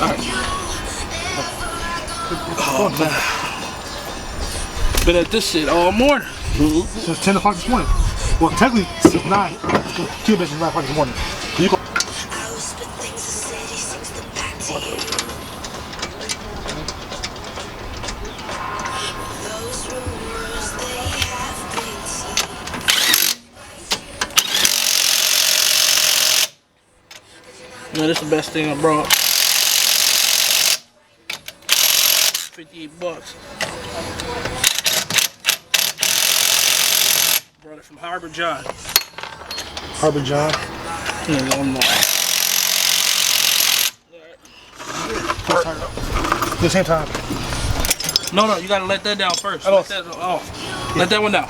Alright. Oh, man. Been at this shit all morning. Since 10 o'clock this morning. Well, technically, since 9. Two been since 9 o'clock this morning. You go. Man, this is the best thing I brought. 58 bucks. Brought it from Harbor John. Harbor John. Yeah, one more. At the same time. No, you gotta let that down first. Let that off. Yeah. Let that one down.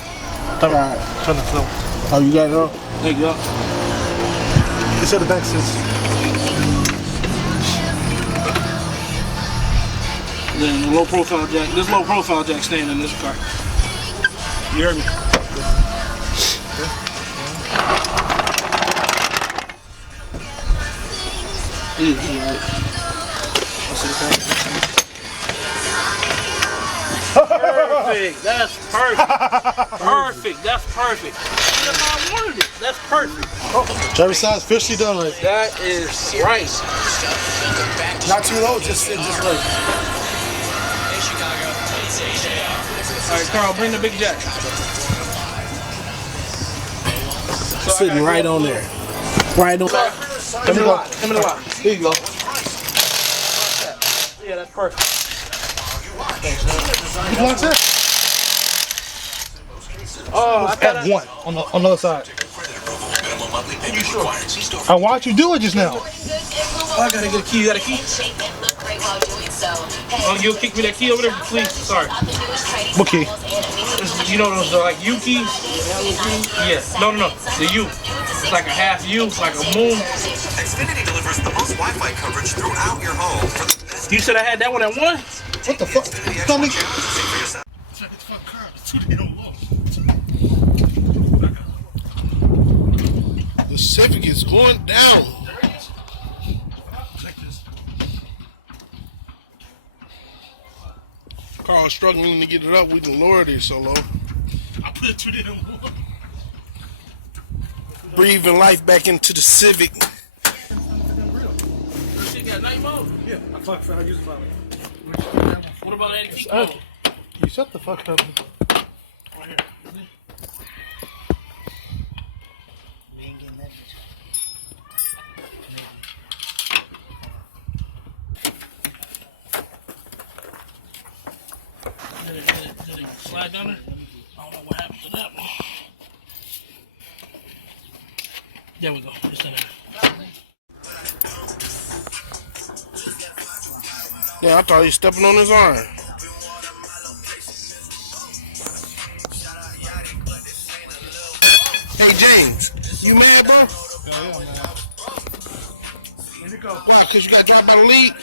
Alright. Turn the flow. Oh, you got it on? There you go. It's at the back, sis. Then the low profile jack. This low profile jack staying in this car. You heard me? Easy, right? Perfect. That's perfect. Perfect. That's perfect. That's how I wanted it. That's perfect. Driver side's officially done right. That is right. Not too low, just right. Alright, Carl, bring the big jack. So sitting right on there. Right on there. Give me the lock. Give me the lock. Here you go. Yeah, that's perfect. You want that? Oh, I got one on the other side. You sure? I watched you do it just now. Oh, I gotta get a key. You got a key? Oh, you'll kick me that key over there, please. Sorry. What key? You know those like U keys? Yeah. No. The U. It's like a half U, like a moon. Xfinity delivers the most Wi-Fi coverage throughout your home. You said I had that one at 1? What the fuck? Tell me. It's like it's fucking car. It's too damn low. The Civic is going down. Check this. Carl's struggling to get it up. We can lower it so low. I put it too damn low. Breathing life back into the Civic. This shit got night mode? Yeah, I thought I used it. What about antique mode? You shut the fuck up. Right here. We ain't getting that bitch. Maybe. Did it slide down there? I don't know what happened to that one. There we go. Just in there. Yeah, I thought he was stepping on his arm. Hey James, you mad, bro? Yeah, I'm mad. Why? Cause you got dropped by the lead?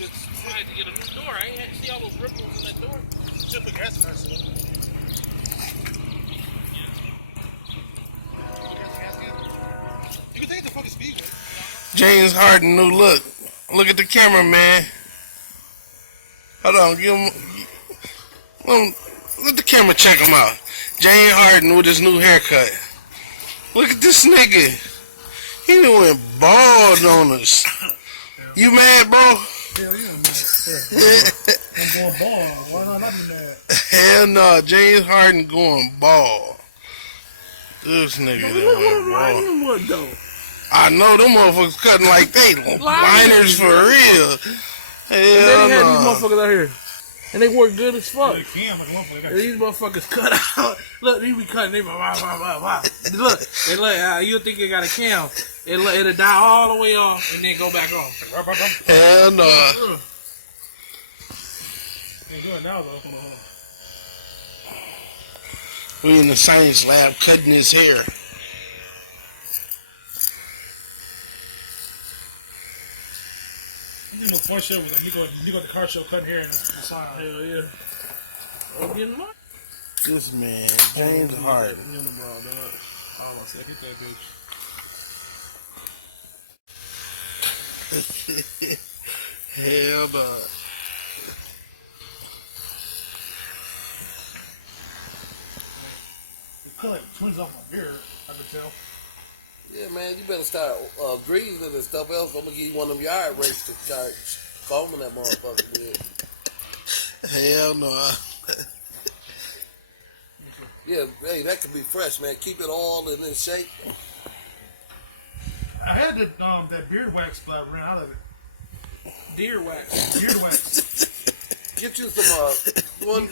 I had to get a new door. I ain't had to see all those ripples in that door. Just the gas first. You can take the fucking speedway. James Harden, new look. Look at the camera, man. Hold on, give him. Let the camera check him out. James Harden with his new haircut. Look at this nigga. He done went bald on us. You mad, bro? Hell yeah, I'm mad. Yeah. I'm going bald. Why not be mad? Hell no, James Harden going bald. This nigga done went bald. I know them motherfuckers cutting like they liners for real. Hell no. And they work good as fuck. They can, like a motherfucker. And these motherfuckers cut out. Look, these be cutting. They look, and look, you think it got a cam. It'll die all the way off and then go back on. Hell no. Can't do it now, though. Hold on. We in the science lab cutting his hair. I think the fun shit was like Nico at the car show cutting hair in the side. Hell yeah. Oh, getting money. This man, James Harden. Get him all, dog. Oh, my second, hit that bitch. Hell no. You cut like twins off my beard, I could tell. Yeah, man, you better start greasing and stuff else. I'm gonna give you one of them yard rakes to start foaming that motherfucker with. Hell no. Yeah, hey, that could be fresh, man. Keep it all in its shape. I had that beard wax, but I ran out of it. Deer wax. Beard wax. Get you some, go in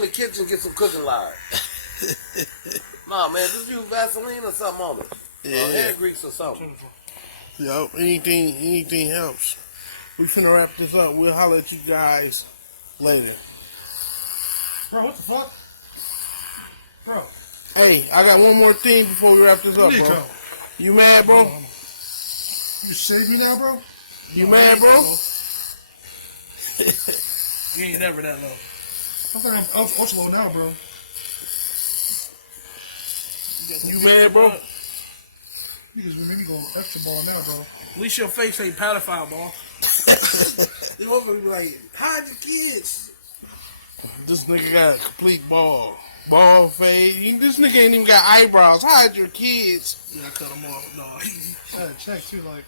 the kitchen and get some cooking lard. Nah, man, just use Vaseline or something on it. Yeah. Or hair grease or something. Yo, anything helps. We finna wrap this up. We'll holler at you guys later. Bro, what the fuck? Bro. Hey, I got one more thing before we wrap this up, bro. Nico. You mad, bro? You save me now, bro? You mad, bro? You ain't never that low. I think I'm ultra low now, bro. You mad, bro? Niggas made me go extra ball now, bro. At least your face ain't pedophile, ball. They motherfuckers be like, hide your kids. This nigga got a complete ball fade. This nigga ain't even got eyebrows. Hide your kids. Yeah, I cut them off. No. I had to check too, like.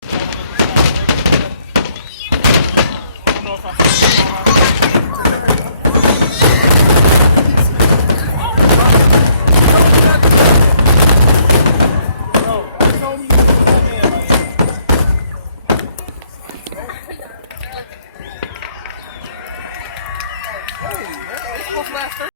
I don't know if I